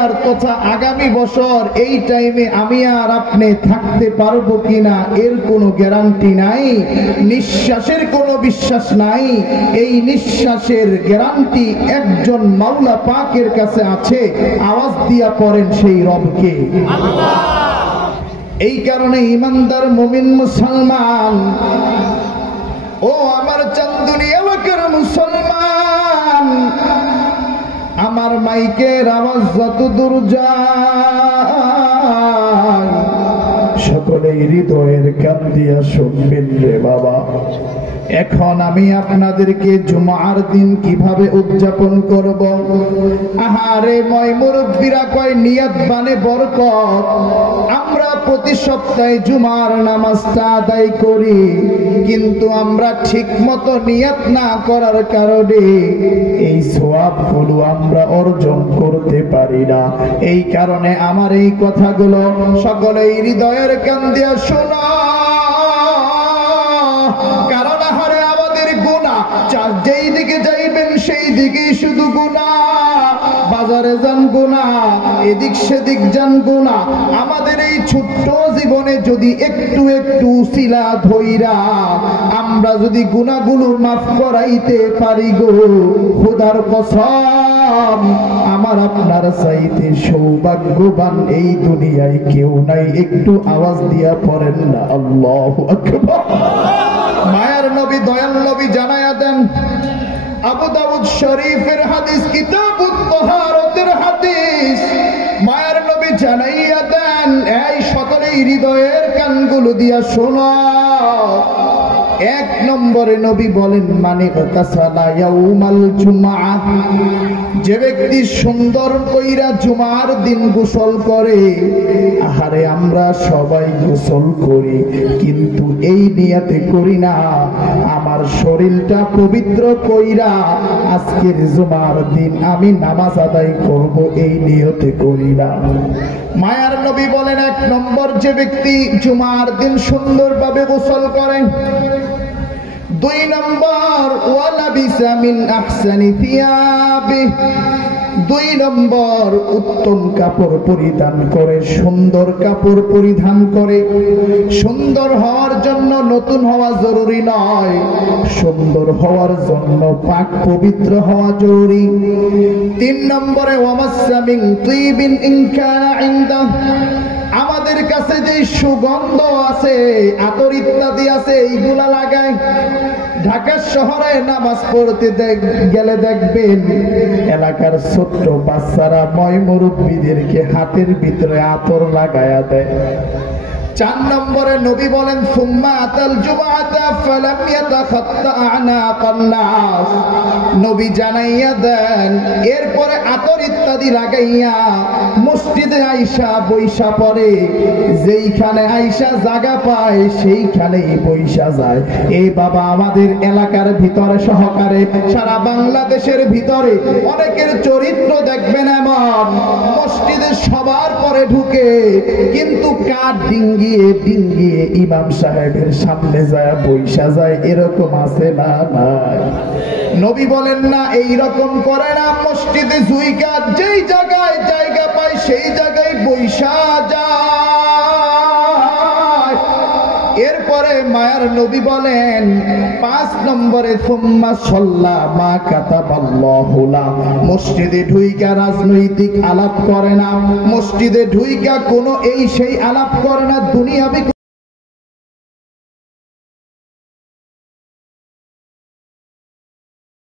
ইয়ার তথা আগামী বছর এই টাইমে আমি আর আপনি থাকতে পারবো কিনা এর কোনো গ্যারান্টি নাই। নিঃশ্বাসের কোনো বিশ্বাস নাই। এই নিঃশ্বাসের গ্যারান্টি একজন মাওলা পাকের কাছে আছে। আওয়াজ দিয়া পড়েন সেই রবকে। এই কারণে ইমানদার মুমিন মুসলমান, ও আমার চান্দুনি এলাকার মুসলমান, আমার মাইকের আওয়াজ যত দূর যায় সকলে হৃদয়ের কান দিয়া শুনবেন রে বাবা। এখন আমি আপনাদেরকে জুমার দিন কিভাবে উদযাপন করব। আহারে ময় মুরব্বীরা কয় নিয়ত বানে বরকত। আমরা প্রতি সপ্তাহে জুমার নামাজটা আদায় করি, কিন্তু আমরা ঠিক মতো নিয়ত না করার কারণে এই সওয়াবগুলো আমরা অর্জন করতে পারি না। এই কারণে আমার এই কথাগুলো সকলেই হৃদয়ের কান দিয়া শোনা। কারণ আহারে আমাদের গুনাহ, যেই দিকে যাইবেন সেই দিকেই শুধু গুনাহ। বাজারে যান গুনাহ, এদিক সেদিক যান গুনাহ। আমাদের এই ছোট্ট জীবনে যদি একটু একটু উসিলা ধইরা আমরা যদি গুনাহগুলো মাফ করাইতে পারি গো, খোদার কসম আমার আপনার চাইতে সৌভাগ্যবান এই দুনিয়ায় কেউ নাই। একটু আওয়াজ দিয়া পড়েন না আল্লাহু আকবার। মায়ার নবী দয়াল নবী জানায়া দেন, আবু দাউদ শরীফের হাদিস, কিতাবুত তাহারাতের হাদিস, মায়ার নবী জানাইয়া দেন, এই সকলেই হৃদয়ের কানগুলো দিয়া শোনো। এক নম্বরে নবী বলেন, মানে তাসালা ইয়াউমাল জুমআহ, যে ব্যক্তি সুন্দর কইরা জুমার দিন গোসল করে। আহারে আমরা সবাই গোসল করি, কিন্তু এই নিয়তে করি না আমার শরীরটা পবিত্র কইরা আজকের জুমার দিন আমি নামাজ আদায় করব, এই নিয়তে করি না। মায়ার নবী বলেন, এক নম্বর যে ব্যক্তি জুমার দিন সুন্দরভাবে গোসল করে। দুই নম্বর ওয়ালাবিসা মিন আহসানি থিয়াবিহি, দুই নম্বর উত্তম কাপড় পরিধান করে, সুন্দর কাপড় পরিধান করে। সুন্দর হওয়ার জন্য নতুন হওয়া জরুরি নয়, সুন্দর হওয়ার জন্য পাক পবিত্র হওয়া জরুরি। তিন নম্বরে ওয়ামাসসা মিন তিবিন ইন কানা ইনদাহু, আমাদের কাছে যে সুগন্ধ আছে, আতর ইত্যাদি আছে, এইগুলা লাগায়। ঢাকা শহরে নামাজ পড়তে গেলে দেখবেন এলাকার ছোট্ট বাচ্চারা ময় মুরব্বীদেরকে হাতের ভিতরে আতর লাগায়া দেয়। চার নম্বরে নবী বলেন, সুম্মা আতাল জুমআতা ফালাম ইয়াতাখাত্তা আনাকান নাস, নবী জানাইয়া দেন এরপরে আতর ইত্যাদি লাগাইয়া মসজিদে আইসা বৈশা পড়ে। যেইখানে আইসা জায়গা পায় সেইখানেই বৈশা যায়। এই বাবা আমাদের এলাকার ভিতরে সহকারে সারা বাংলাদেশের ভিতরে অনেকের চরিত্র দেখবেন এমন, মসজিদে সবার পরে ঢুকে কিন্তু কাঠ ডিঙ্গিয়ে ডিঙ্গিয়ে ইমাম সাহেবের সামনে যায় বৈশা যায়। এরকম আছে না? নাই। নবী বলেন না এইরকম করে না, মসজিদে জুইকা যেই জায়গায় জায়গা পায় সেই জায়গায় বৈশা যায়। এরপরে মায়ার নবী বলেন, পাঁচ নম্বরে সুম্মা সাল্লা মা কাতাবাল্লাহু লাহু, মসজিদে ঢুইকা রাজনৈতিক আলাপ করে না, মসজিদে ঢুইকা কোনো এই সেই আলাপ করে না, দুনিয়াবি